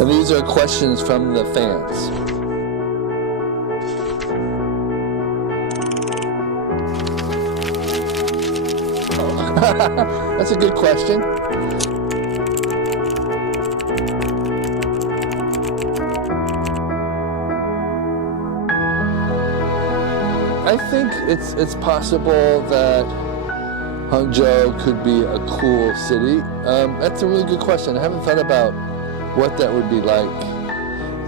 And these are questions from the fans. That's a good question. I think it's possible that Hangzhou could be a cool city. That's a really good question. I haven't thought about what that would be like.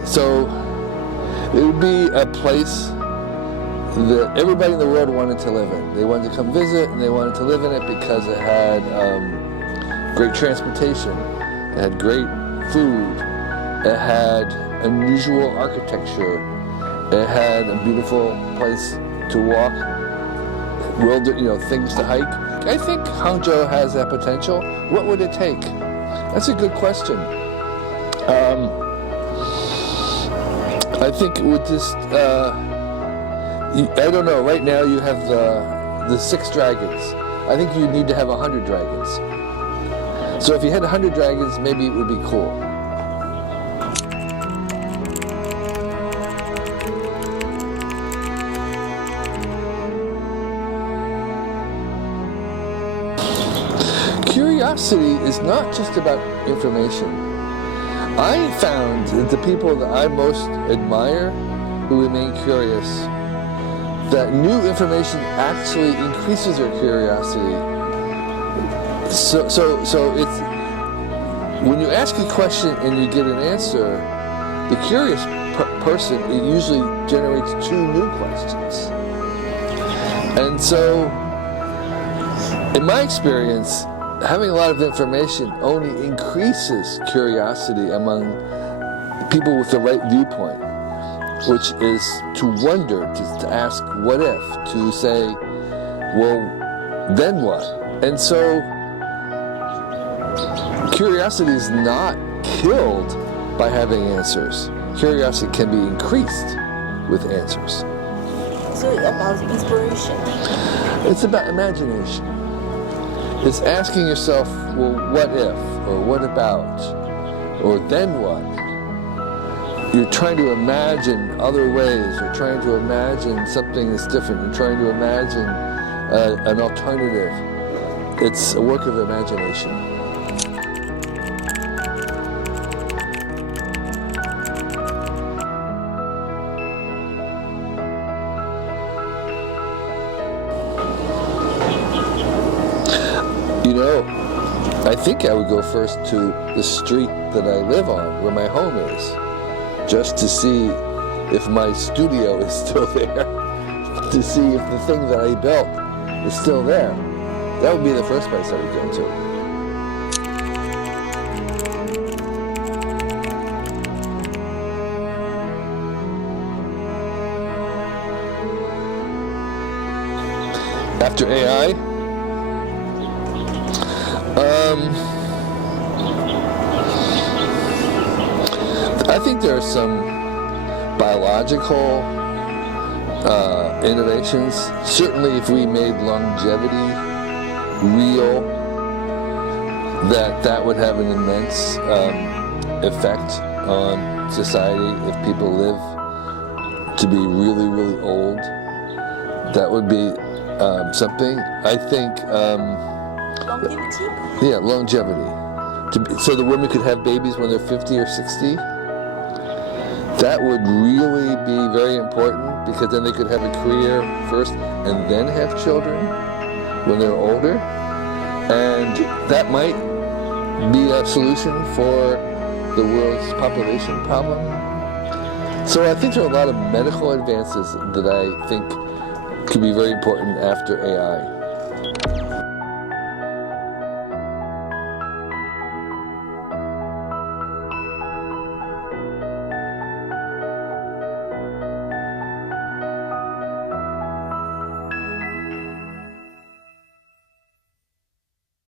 So it would be a place that everybody in the world wanted to live in. They wanted to come visit, and they wanted to live in it because it had great transportation, it had great food, it had unusual architecture, it had a beautiful place to walk, things to hike. I think Hangzhou has that potential. What would it take? That's a good question. I think it would just, I don't know, right now you have the 6 dragons. I think you need to have 100 dragons. So if you had 100 dragons, maybe it would be cool. Curiosity is not just about information. I found that the people that I most admire who remain curious, that new information actually increases their curiosity. So it's, when you ask a question and you get an answer, the curious person, it usually generates 2 new questions. And so, in my experience, having a lot of information only increases curiosity among people with the right viewpoint, which is to wonder, to ask what if, to say, well, then what? And so curiosity is not killed by having answers. Curiosity can be increased with answers. So about inspiration? It's about imagination. It's asking yourself, well, what if, or what about, or then what? You're trying to imagine other ways. You're trying to imagine something that's different. You're trying to imagine an alternative. It's a work of imagination. I think I would go first to the street that I live on, where my home is, just to see if my studio is still there, to see if the thing that I built is still there. That would be the first place I would go to. After AI, I think there are some biological innovations. Certainly if we made longevity real, that would have an immense effect on society. If people live to be really, really old, that would be something. I think longevity? Yeah, longevity. So the women could have babies when they're 50 or 60. That would really be very important, because then they could have a career first and then have children when they're older. And that might be a solution for the world's population problem. So I think there are a lot of medical advances that I think could be very important after AI.